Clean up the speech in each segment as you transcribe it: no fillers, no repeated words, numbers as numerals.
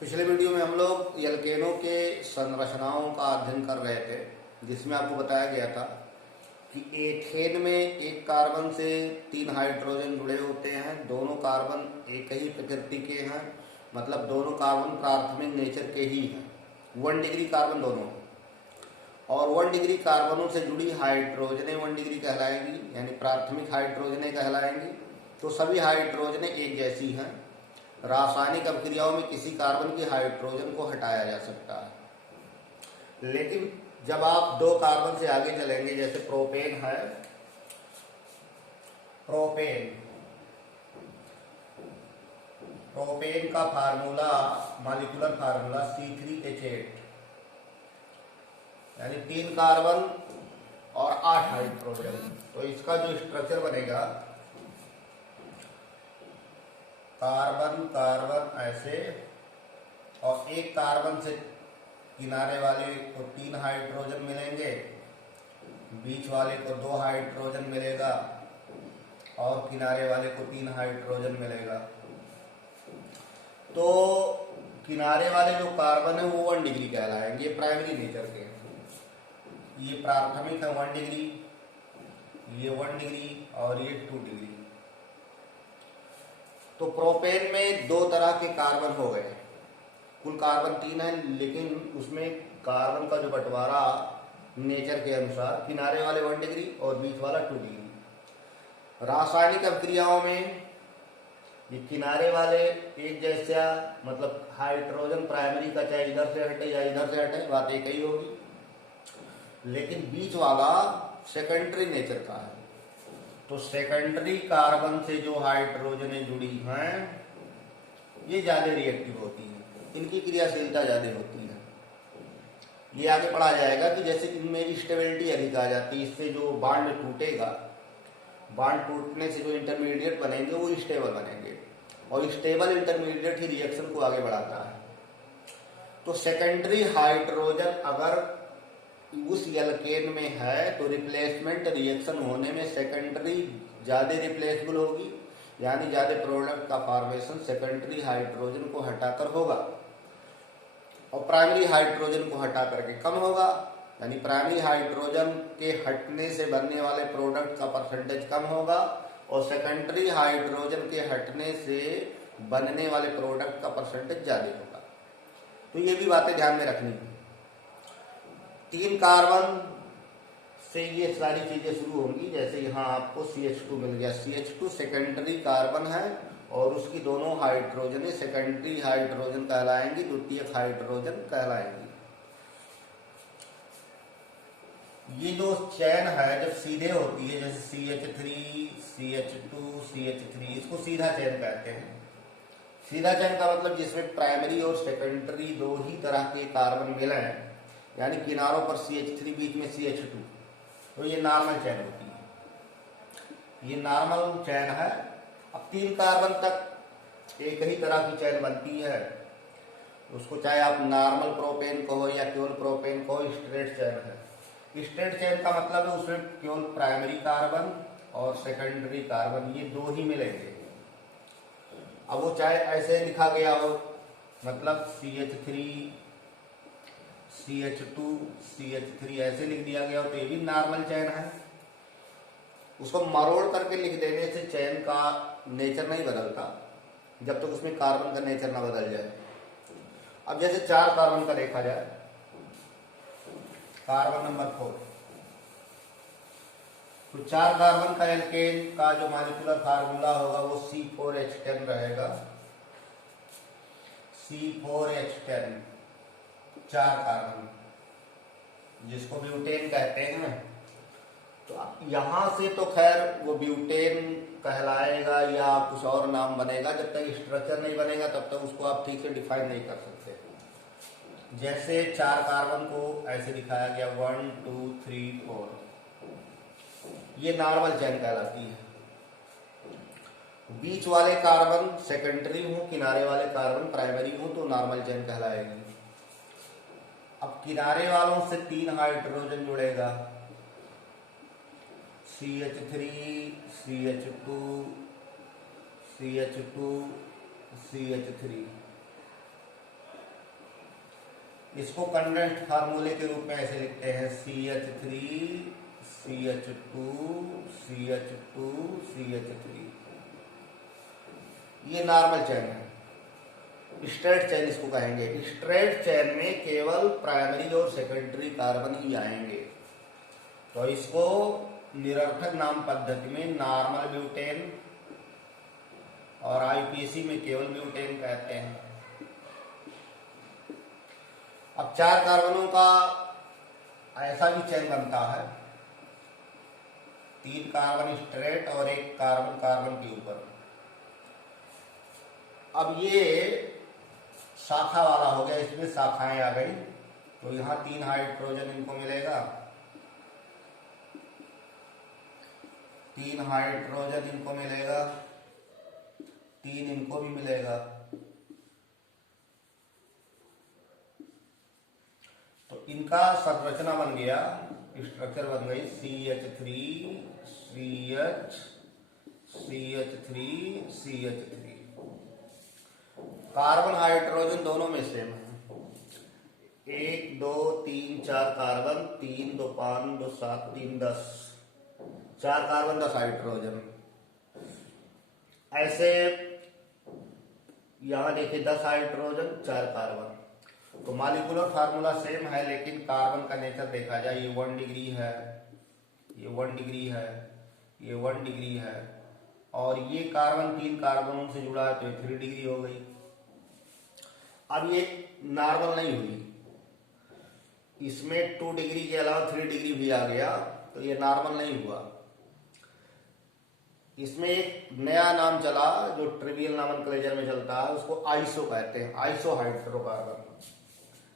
पिछले वीडियो में हम लोग एल्केनों के संरचनाओं का अध्ययन कर रहे थे, जिसमें आपको बताया गया था कि एथेन में एक कार्बन से 3 हाइड्रोजन जुड़े होते हैं। दोनों कार्बन एक ही प्रकृति के हैं, मतलब दोनों कार्बन प्राथमिक नेचर के ही हैं। 1 डिग्री कार्बन दोनों, और 1 डिग्री कार्बनों से जुड़ी हाइड्रोजनें 1 डिग्री कहलाएंगी, यानी प्राथमिक हाइड्रोजनें कहलाएंगी। तो सभी हाइड्रोजनें एक जैसी हैं। रासायनिक अभिक्रियाओं में किसी कार्बन की हाइड्रोजन को हटाया जा सकता है, लेकिन जब आप 2 कार्बन से आगे चलेंगे, जैसे प्रोपेन है, प्रोपेन प्रोपेन का फार्मूला, मॉलिक्यूलर फार्मूला C3H8, यानी 3 कार्बन और 8 हाइड्रोजन। तो इसका जो स्ट्रक्चर बनेगा, कार्बन कार्बन ऐसे, और एक कार्बन से किनारे वाले को 3 हाइड्रोजन मिलेंगे, बीच वाले को 2 हाइड्रोजन मिलेगा और किनारे वाले को 3 हाइड्रोजन मिलेगा। तो किनारे वाले जो कार्बन है वो 1 डिग्री कहलाएंगे, ये प्राइमरी नेचर के हैं। ये प्राथमिक है 1 डिग्री, ये 1 डिग्री और ये 2 डिग्री। तो प्रोपेन में 2 तरह के कार्बन हो गए। कुल कार्बन 3 है, लेकिन उसमें कार्बन का जो बंटवारा नेचर के अनुसार, किनारे वाले 1 डिग्री और बीच वाला 2 डिग्री। रासायनिक अभिक्रियाओं में ये किनारे वाले एक जैसा, मतलब हाइड्रोजन प्राइमरी का चाहे इधर से हटे या इधर से हटे, बात एक ही होगी। लेकिन बीच वाला सेकेंडरी नेचर का है। तो सेकेंडरी कार्बन से जो हाइड्रोजनें जुड़ी हैं, ये ज्यादा रिएक्टिव होती हैं, इनकी क्रियाशीलता ज्यादा होती है। ये आगे पढ़ा जाएगा कि जैसे इनमें स्टेबिलिटी अधिक आ जाती है, इससे जो बांड टूटेगा, बांड टूटने से जो इंटरमीडिएट बनेंगे वो स्टेबल बनेंगे, और स्टेबल इंटरमीडिएट ही रिएक्शन को आगे बढ़ाता है। तो सेकेंडरी हाइड्रोजन अगर उस एल्केन में है तो रिप्लेसमेंट रिएक्शन होने में सेकेंडरी ज्यादा रिप्लेसेबल होगी, यानी ज्यादा प्रोडक्ट का फॉर्मेशन सेकेंडरी हाइड्रोजन को हटाकर होगा, और प्राइमरी हाइड्रोजन को हटा करके कम होगा। यानी प्राइमरी हाइड्रोजन के हटने से बनने वाले प्रोडक्ट का परसेंटेज कम होगा, और सेकेंडरी हाइड्रोजन के हटने से बनने वाले प्रोडक्ट का परसेंटेज ज्यादा होगा। तो ये भी बातें ध्यान में रखनी है। 3 कार्बन से ये सारी चीजें शुरू होंगी। जैसे यहाँ आपको CH2 मिल गया, CH2 सेकेंडरी कार्बन है, और उसकी दोनों हाइड्रोजन सेकेंडरी हाइड्रोजन कहलाएंगी, द्वितीयक हाइड्रोजन कहलाएंगी। ये जो चैन है जब सीधे होती है, जैसे CH3 CH2 CH3, इसको सीधा चैन कहते हैं। सीधा चैन का मतलब जिसमें प्राइमरी और सेकेंडरी 2 ही तरह के कार्बन मिले हैं, यानी किनारों पर CH3 बीच में CH2, तो ये नॉर्मल चैन होती है। ये नॉर्मल चैन है। अब 3 कार्बन तक एक ही तरह की चैन बनती है, उसको चाहे आप नॉर्मल प्रोपेन कहो या केवल प्रोपेन कहो, स्ट्रेट चैन है। स्ट्रेट चैन का मतलब है उसमें केवल प्राइमरी कार्बन और सेकेंडरी कार्बन ये 2 ही मिलेंगे। अब वो चाहे ऐसे लिखा गया हो, मतलब CH3 CH2 CH3 ऐसे लिख दिया गया हो, तो ये भी नॉर्मल चैन है। उसको मरोड़ करके लिख देने से चैन का नेचर नहीं बदलता, जब तक उसमें कार्बन का नेचर ना बदल जाए। अब जैसे 4 कार्बन का देखा जाए, कार्बन नंबर 4, तो 4 कार्बन का एल्केन का जो मॉलिक्यूलर फार्मूला होगा वो C4H10 रहेगा। C4H10, 4 कार्बन, जिसको ब्यूटेन कहते हैं। तो यहां से तो खैर वो ब्यूटेन कहलाएगा या कुछ और नाम बनेगा, जब तक स्ट्रक्चर नहीं बनेगा तब तक उसको आप ठीक से डिफाइन नहीं कर सकते। जैसे 4 कार्बन को ऐसे दिखाया गया 1 2 3 4, ये नॉर्मल चैन कहलाती है। बीच वाले कार्बन सेकेंडरी हो, किनारे वाले कार्बन प्राइमरी हो, तो नॉर्मल चैन कहलाएगी। अब किनारे वालों से 3 हाइड्रोजन जुड़ेगा, CH3 CH2 CH2 CH3, इसको कंडेंस्ड फार्मूले के रूप में ऐसे लिखते हैं CH3 CH2 CH2 CH3। ये नॉर्मल चेन है। स्ट्रेट चेन इसको कहेंगे। स्ट्रेट चेन में केवल प्राइमरी और सेकेंडरी कार्बन ही आएंगे, तो इसको निरर्थक नाम पद्धति में नॉर्मल ब्यूटेन और IUPAC में केवल ब्यूटेन कहते हैं। अब 4 कार्बनों का ऐसा भी चेन बनता है, 3 कार्बन स्ट्रेट और 1 कार्बन कार्बन के ऊपर। अब ये शाखा वाला हो गया, इसमें शाखाएं आ गई, तो यहाँ 3 हाइड्रोजन इनको मिलेगा, 3 हाइड्रोजन इनको मिलेगा, 3 इनको भी मिलेगा। तो इनका संरचना बन गया, स्ट्रक्चर बन गई CH3 CH CH3 CH3। Carbon hydrogen दोनों में सेम है, 1 2 3 4 कार्बन, 3 2 5 2 7 3 10, 4 कार्बन 10 हाइड्रोजन। ऐसे यहां देखिए 10 हाइड्रोजन 4 कार्बन। तो मॉलिक्यूलर फार्मूला सेम है, लेकिन कार्बन का नेचर देखा जाए, ये 1 डिग्री है, ये 1 डिग्री है, ये 1 डिग्री है, और ये कार्बन 3 कार्बनों से जुड़ा है, तो ये 3 डिग्री हो गई। अब ये नॉर्मल नहीं हुई, इसमें 2 डिग्री के अलावा 3 डिग्री भी आ गया, तो ये नॉर्मल नहीं हुआ। इसमें एक नया नाम चला जो ट्रिवियल नॉमेनक्लेचर में चलता है, उसको आइसो कहते हैं, आइसो हाइड्रोकार्बन।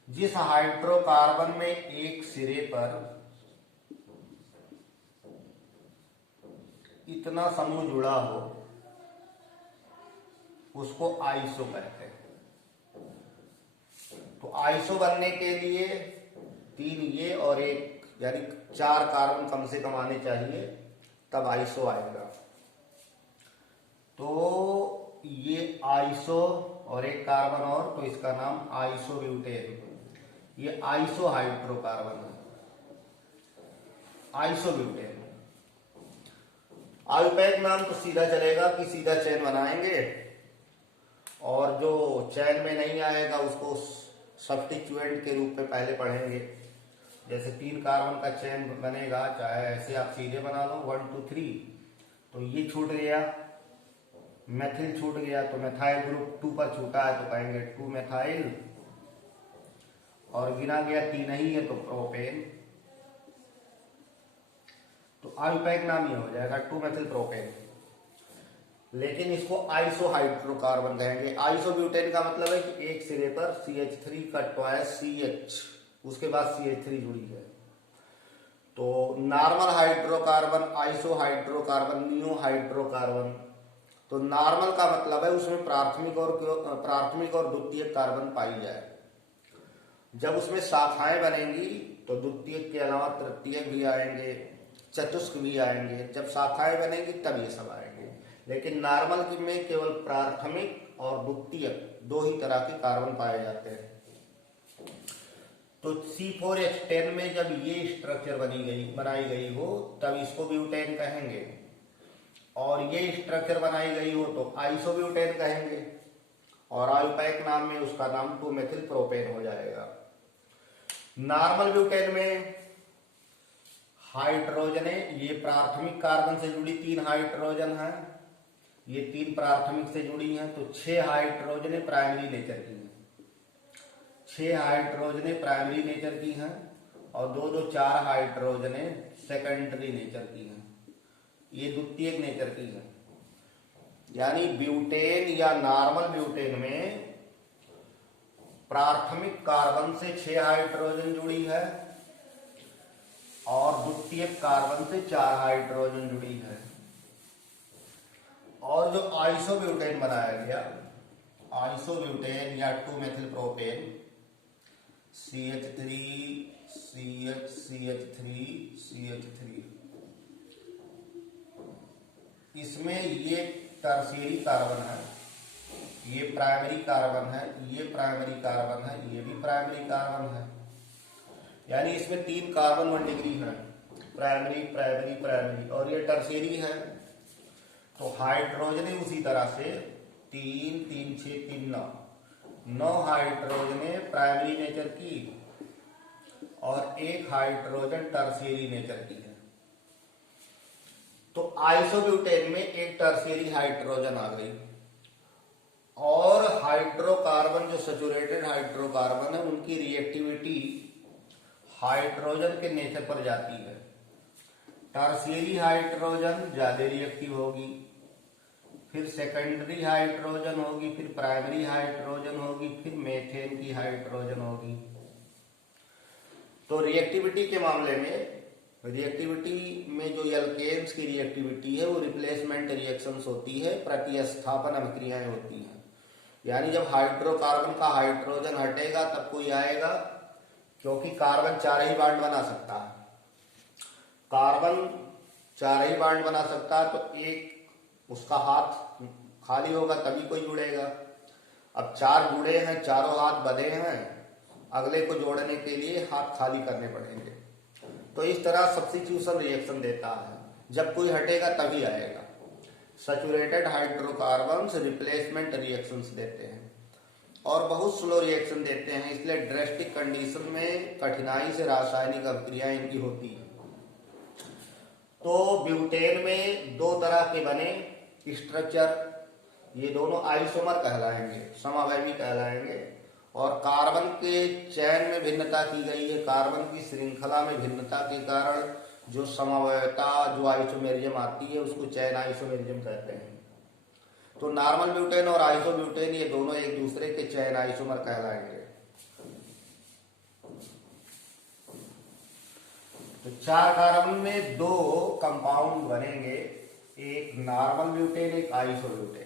जिस हाइड्रोकार्बन में एक सिरे पर इतना समूह जुड़ा हो उसको आइसो कहते हैं। तो आइसो बनने के लिए 3 ये और 1 यानी 4 कार्बन कम से कम आने चाहिए, तब आइसो आएगा। तो ये आइसो और 1 कार्बन और, तो इसका नाम आइसोब्यूटेन। ये आइसो हाइड्रोकार्बन है, आइसोब्यूटेन। आयुपैक नाम तो सीधा चलेगा कि सीधा चेन बनाएंगे, और जो चेन में नहीं आएगा उसको सब्स्टिट्यूएंट के रूप में पहले पढ़ेंगे। जैसे 3 कार्बन का चेन बनेगा, चाहे ऐसे आप सीधे बना लो 1 2 3, तो ये छूट गया, मेथिल छूट गया, तो मेथाइल ग्रुप 2 पर छूटा है, तो कहेंगे 2 मेथाइल, और गिना गया 3 ही है, तो प्रोपेन। तो आयुपैक नाम ये हो जाएगा 2 मेथिल प्रोपेन। लेकिन इसको आइसो हाइड्रोकार्बन कहेंगे। आइसोब्यूटेन का मतलब है कि एक सिरे पर CH3 का ट्वाइस CH, उसके बाद CH3 जुड़ी है। तो normal hydrocarbon, iso hydrocarbon, neo hydrocarbon. तो नॉर्मल का मतलब है उसमें प्राथमिक और द्वितीयक कार्बन पाई जाए। जब उसमें शाखाएं बनेंगी तो द्वितीयक के अलावा तृतीयक भी आएंगे, चतुष्क भी आएंगे। जब शाखाएं बनेंगी तब ये सब आएंगे। लेकिन नॉर्मल में केवल प्राथमिक और द्वितीयक 2 ही तरह के कार्बन पाए जाते हैं। तो C4H10 में जब ये स्ट्रक्चर बनाई गई हो तब इसको ब्यूटेन कहेंगे, और ये स्ट्रक्चर बनाई गई हो तो आइसोब्यूटेन कहेंगे, और आयुपैक नाम में उसका नाम 2 मेथिल प्रोपेन हो जाएगा। नॉर्मल ब्यूटेन में हाइड्रोजन है, ये प्राथमिक कार्बन से जुड़ी 3 हाइड्रोजन है, ये 3 प्राथमिक से जुड़ी हैं, तो 6 हाइड्रोजन प्राइमरी नेचर की हैं, 6 हाइड्रोजन प्राइमरी नेचर की हैं, और 2 4 हाइड्रोजन सेकेंडरी नेचर की हैं, ये द्वितीयक नेचर की हैं। यानी ब्यूटेन या नॉर्मल ब्यूटेन में प्राथमिक कार्बन से 6 हाइड्रोजन जुड़ी है, और द्वितीयक कार्बन से 4 हाइड्रोजन जुड़ी है। और जो आइसोब्यूटेन बनाया गया, आइसोब्यूटेन या 2 methyl propane, CH3 CH CH3 CH3, इसमें ये टर्शियरी कार्बन है, ये प्राइमरी कार्बन है, ये प्राइमरी कार्बन है, ये भी प्राइमरी कार्बन है। यानी इसमें 3 कार्बन 1 डिग्री है, प्राइमरी प्राइमरी प्राइमरी, और ये टर्शियरी है। तो हाइड्रोजन उसी तरह से 3 3 6 3 9 9 हाइड्रोजन प्राइमरी नेचर की और 1 हाइड्रोजन टर्शियरी नेचर की है। तो आइसोब्यूटेन में एक टर्शियरी हाइड्रोजन आ गई, और हाइड्रोकार्बन जो सैचुरेटेड हाइड्रोकार्बन है उनकी रिएक्टिविटी हाइड्रोजन के नेचर पर जाती है। टर्शियरी हाइड्रोजन ज्यादा रिएक्टिव होगी, फिर सेकेंडरी हाइड्रोजन होगी, फिर प्राइमरी हाइड्रोजन होगी, फिर मेथेन की हाइड्रोजन होगी। तो रिएक्टिविटी के मामले में, रिएक्टिविटी में जो एल्केन्स की रिएक्टिविटी है वो रिप्लेसमेंट रिएक्शंस होती है, प्रतिस्थापन अभिक्रियाएं होती हैं। यानी जब हाइड्रोकार्बन का हाइड्रोजन हटेगा तब कोई आएगा, क्योंकि कार्बन 4 ही बॉन्ड बना सकता है। कार्बन 4 ही बॉन्ड बना सकता है, तो एक उसका हाथ खाली होगा तभी कोई जुड़ेगा। अब 4 जुड़े हैं, चारों हाथ बंधे हैं, अगले को जोड़ने के लिए हाथ खाली करने पड़ेंगे। तो इस तरह सब्स्टिट्यूशन रिएक्शन देता है, जब कोई हटेगा तभी आएगा। सैचुरेटेड हाइड्रोकार्बन्स रिप्लेसमेंट रिएक्शंस देते हैं और बहुत स्लो रिएक्शन देते हैं, इसलिए ड्रेस्टिक कंडीशन में कठिनाई से रासायनिक अभिक्रियाएं इनकी होती है। तो ब्यूटेन में 2 तरह के बने स्ट्रक्चर, ये दोनों आइसोमर कहलाएंगे, समअवयवी कहलाएंगे, और कार्बन के चैन में भिन्नता की गई है। कार्बन की श्रृंखला में भिन्नता के कारण जो समअवयवता, जो आइसोमेरिज्म आती है, उसको चैन आइसोमेरिज्म कहते हैं। तो नॉर्मल ब्यूटेन और आइसोब्यूटेन ये दोनों एक दूसरे के चैन आइसोमर कहलाएंगे। तो 4 कार्बन में 2 कंपाउंड बनेंगे, एक नॉर्मल ब्यूटेन, एक आइसोब्यूटेन।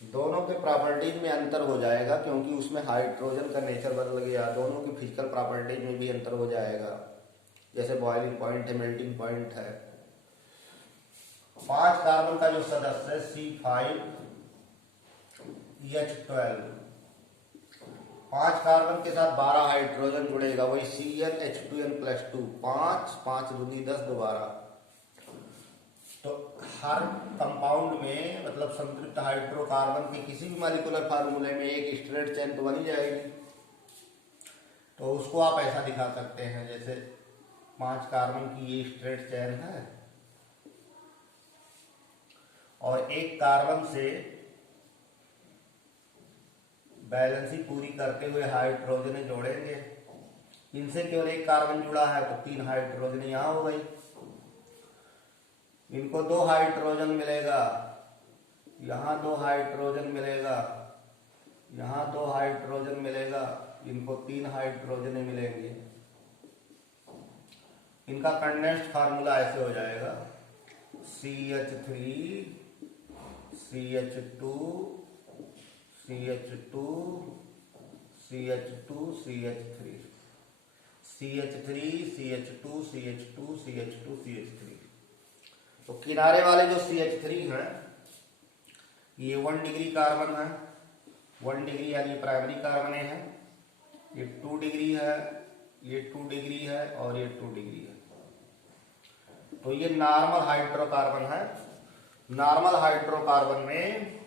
दोनों के प्रॉपर्टीज में अंतर हो जाएगा, क्योंकि उसमें हाइड्रोजन का नेचर बदल गया, दोनों की फिजिकल प्रॉपर्टीज में भी अंतर हो जाएगा। जैसे बॉइलिंग पॉइंट है, मेल्टिंग पॉइंट है। 5 कार्बन का जो सदस्य है C5H12, 5 कार्बन के साथ 12 हाइड्रोजन जुड़ेगा, वही CnH2n+2, 5 5 दूनी 10 दोबारा। तो हर कंपाउंड में, मतलब संतृप्त हाइड्रोकार्बन के किसी भी मॉलिक्यूलर फार्मूले में एक स्ट्रेट चेन तो बनी जाएगी। तो उसको आप ऐसा दिखा सकते हैं, जैसे 5 कार्बन की ये स्ट्रेट चेन है, और एक कार्बन से बैलेंसी पूरी करते हुए हाइड्रोजन जोड़ेंगे। इनसे केवल एक कार्बन जुड़ा है तो 3 हाइड्रोजन यहां हो गई। इनको 2 हाइड्रोजन मिलेगा, यहां 2 हाइड्रोजन मिलेगा, यहां 2 हाइड्रोजन मिलेगा, इनको 3 हाइड्रोजन मिलेंगे। इनका कंडेंस्ड फार्मूला ऐसे हो जाएगा, CH3 CH2 CH2 CH2 CH3 CH3 CH2 CH2 CH2 CH3। तो किनारे वाले जो CH3 हैं ये 1 डिग्री कार्बन है, 1 डिग्री यानी प्राइमरी कार्बन है। ये 2 डिग्री है, ये 2 डिग्री है, और ये 2 डिग्री है। तो ये नॉर्मल हाइड्रोकार्बन है। नॉर्मल हाइड्रोकार्बन में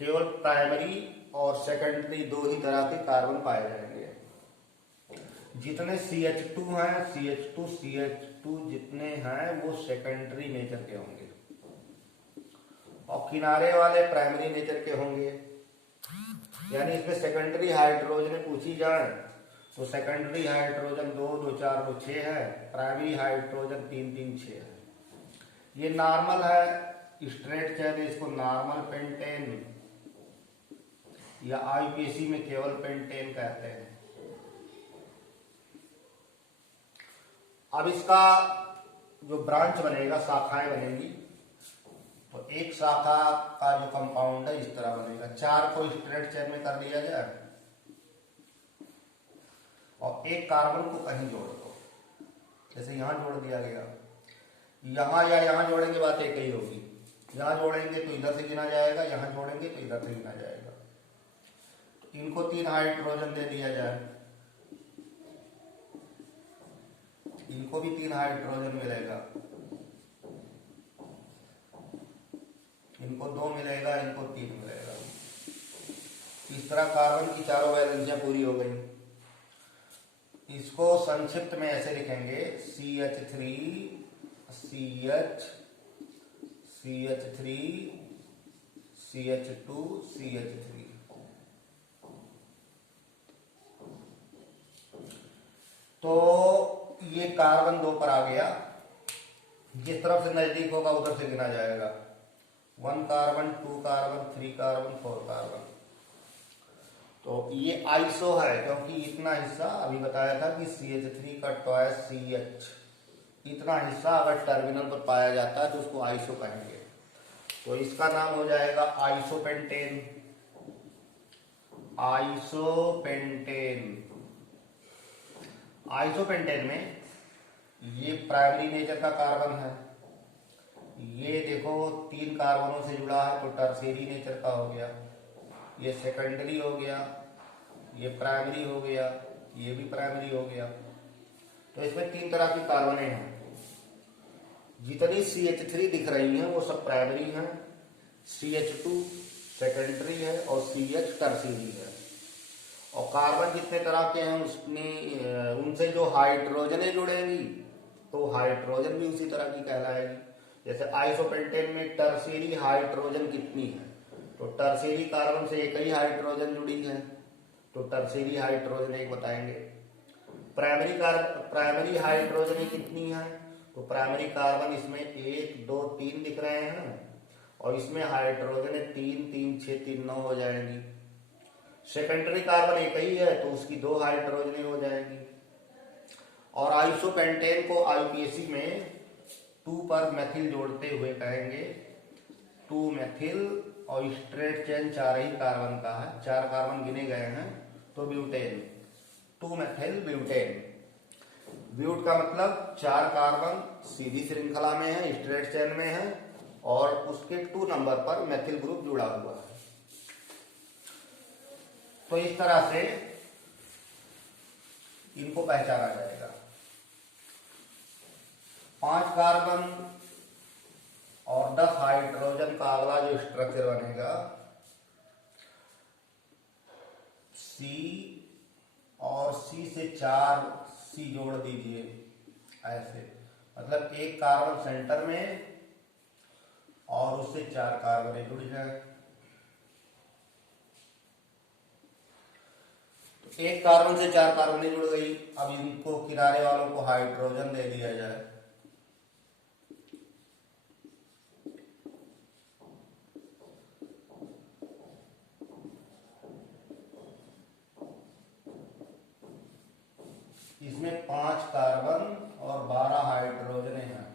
केवल प्राइमरी और सेकेंडरी 2 ही तरह के कार्बन पाए जाएंगे। जितने CH2 हैं, CH2 जितने हैं वो सेकेंडरी नेचर के होंगे, और किनारे वाले प्राइमरी नेचर के होंगे। यानी इसमें सेकेंडरी हाइड्रोजन पूछी जाए तो सेकेंडरी हाइड्रोजन 2 2 4 2 6 है, प्राइमरी हाइड्रोजन 3 3 6 है। ये नॉर्मल है, स्ट्रेट चेन, इसको नॉर्मल पेंटेन या IUPAC में केवल पेंटेन कहते हैं। अब इसका जो ब्रांच बनेगा, शाखाएं बनेगी, तो एक शाखा का जो कंपाउंड है इस तरह बनेगा। 4 को स्ट्रेट चेन में कर लिया जाए और एक कार्बन को कहीं जोड़ दो, जैसे यहां जोड़ दिया गया। यहाँ या यहाँ जोड़ेंगे बात एक ही होगी। यहाँ जोड़ेंगे तो इधर से गिना जाएगा, यहाँ जोड़ेंगे तो इधर से गिना जाएगा। तो इनको 3 हाइड्रोजन दे दिया जाए, इनको भी 3 हाइड्रोजन मिलेगा, इनको 2 मिलेगा, इनको 3 मिलेगा। इस तरह कार्बन की चारों वैलेंसियां पूरी हो गई। इसको संक्षिप्त में ऐसे लिखेंगे CH3 CH CH3 CH2 CH3। तो ये कार्बन 2 पर आ गया, जिस तरफ से नजदीक होगा उधर से गिना जाएगा। 1 कार्बन, 2 कार्बन, 3 कार्बन, 4 कार्बन। तो ये आइसो है, क्योंकि इतना हिस्सा अभी बताया था कि CH3 का टॉयस CH, इतना हिस्सा अगर टर्मिनल पर पाया जाता है तो उसको आइसो कहेंगे। तो इसका नाम हो जाएगा आइसोपेंटेन। आइसोपेंटेन। आइसोपेंटेन में ये प्राइमरी नेचर का कार्बन है, ये देखो 3 कार्बनों से जुड़ा है तो टर्शियरी नेचर का हो गया, ये सेकेंडरी हो गया, ये प्राइमरी हो गया, ये भी प्राइमरी हो गया। तो इसमें 3 तरह की कार्बनें हैं। जितनी CH3 दिख रही हैं वो सब प्राइमरी हैं, CH2 सेकेंडरी है और CH टर्शियरी है। और कार्बन जितने तरह के हैं उनसे जो हाइड्रोजनें जुड़ेंगी तो हाइड्रोजन भी उसी तरह की कहलाएगी। जैसे आइसोपेंटेन में टर्शियरी हाइड्रोजन कितनी है, तो टर्शियरी कार्बन से एक ही हाइड्रोजन जुड़ी है तो टर्शियरी हाइड्रोजन एक बताएंगे। प्राइमरी हाइड्रोजन कितनी है, तो प्राइमरी कार्बन इसमें 1 2 3 दिख रहे हैं और इसमें हाइड्रोजन 3 3 6 3 9 हो जाएंगी। सेकेंडरी कार्बन एक ही है तो उसकी 2 हाइड्रोजन हो जाएगी। और आइसोपेंटेन को IUPAC में 2 पर मेथिल जोड़ते हुए कहेंगे 2 मेथिल, और स्ट्रेट चेन 4 ही कार्बन का है, 4 कार्बन गिने गए हैं तो ब्यूटेन, 2 मेथिल ब्यूटेन। ब्यूट का मतलब 4 कार्बन सीधी श्रृंखला में है, स्ट्रेट चेन में है और उसके 2 नंबर पर मेथिल ग्रुप जुड़ा हुआ है। तो इस तरह से इनको पहचाना जाएगा। 5 कार्बन और 10 हाइड्रोजन का अगला जो स्ट्रक्चर बनेगा C, और C से 4 C जोड़ दीजिए ऐसे, मतलब 1 कार्बन सेंटर में और उससे 4 कार्बन जुड़ जाए। तो 1 कार्बन से 4 कार्बन जुड़ गई। अब इनको किनारे वालों को हाइड्रोजन दे दिया जाए। इसमें 5 कार्बन और 12 हाइड्रोजन हैं।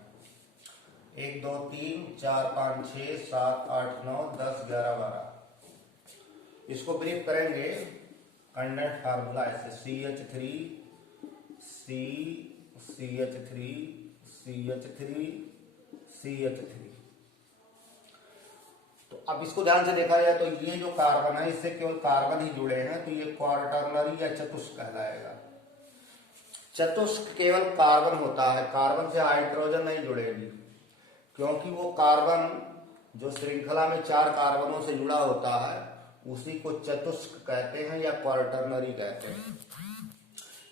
1 2 3 4 5 6 7 8 9 10 11 12। इसको ब्रीफ करेंगे कंडेंस फार्मूला ऐसे CH3 C CH3 CH3 CH3। तो अब इसको ध्यान से देखा जाए तो ये जो कार्बन है इससे केवल कार्बन ही जुड़े हैं तो ये क्वार्टरनरी या चतुष्क कहलाएगा। चतुष्क केवल कार्बन होता है, कार्बन से हाइड्रोजन नहीं जुड़ेगी, क्योंकि वो कार्बन जो श्रृंखला में 4 कार्बनों से जुड़ा होता है उसी को चतुष्क कहते हैं या क्वार्टरनरी कहते हैं।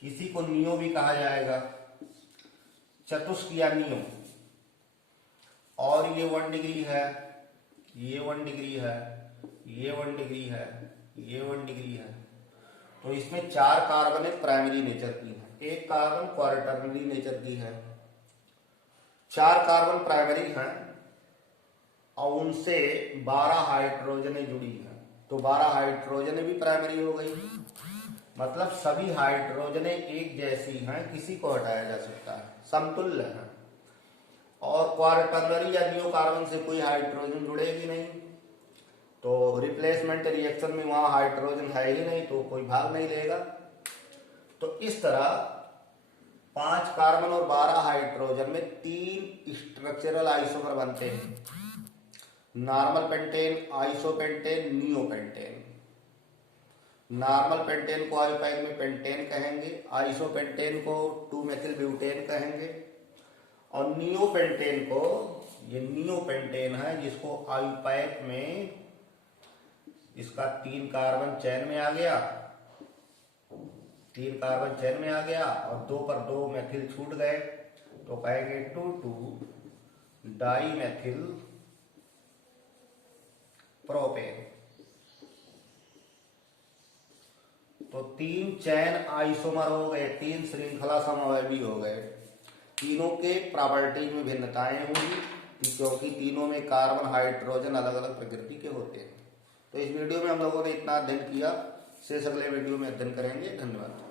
इसी को नियो भी कहा जाएगा, चतुष्क या नियो। और ये 1 डिग्री है, ये 1 डिग्री है, ये 1 डिग्री है, ये 1 डिग्री है। तो इसमें 4 कार्बन प्राइमरी नेचर की है, 1 कार्बन क्वार्टरनरी नेचर की है। 4 कार्बन प्राइमरी हैं और उनसे 12 हाइड्रोजन जुड़ी हैं तो 12 हाइड्रोजन भी प्राइमरी हो गई। मतलब सभी हाइड्रोजन एक जैसी हैं, किसी को हटाया जा सकता है, समतुल्य हैं। और क्वार्टरनरी या नियो कार्बन से कोई हाइड्रोजन जुड़ेगी नहीं तो रिप्लेसमेंट रिएक्शन में वहां हाइड्रोजन है ही नहीं तो कोई भाग नहीं लेगा। तो इस तरह 5 कार्बन और 12 हाइड्रोजन में 3 स्ट्रक्चरल आइसोमर बनते हैं, normal pentane, isopentane, neopentane. Normal pentane को आयुपैक में पेंटेन कहेंगे, आइसोपेंटेन को 2 मेथिल ब्यूटेन कहेंगे, और नियोपेंटेन को, ये नियोपेंटेन है जिसको आयुपैक में इसका 3 कार्बन चैन में आ गया, 3 कार्बन चैन में आ गया और 2 पर 2 मेथिल छूट गए, तो कहेंगे 2,2 डाई मेथिल प्रोपेन। तो 3 चैन आइसोमर हो गए, 3 श्रृंखला समअवयवी हो गए। तीनों के प्रॉपर्टी में भिन्नताएं होंगी क्योंकि तीनों में कार्बन हाइड्रोजन अलग अलग प्रकृति के होते हैं। तो इस वीडियो में हम लोगों ने इतना अध्ययन किया, शेष अगले वीडियो में अध्ययन करेंगे। धन्यवाद।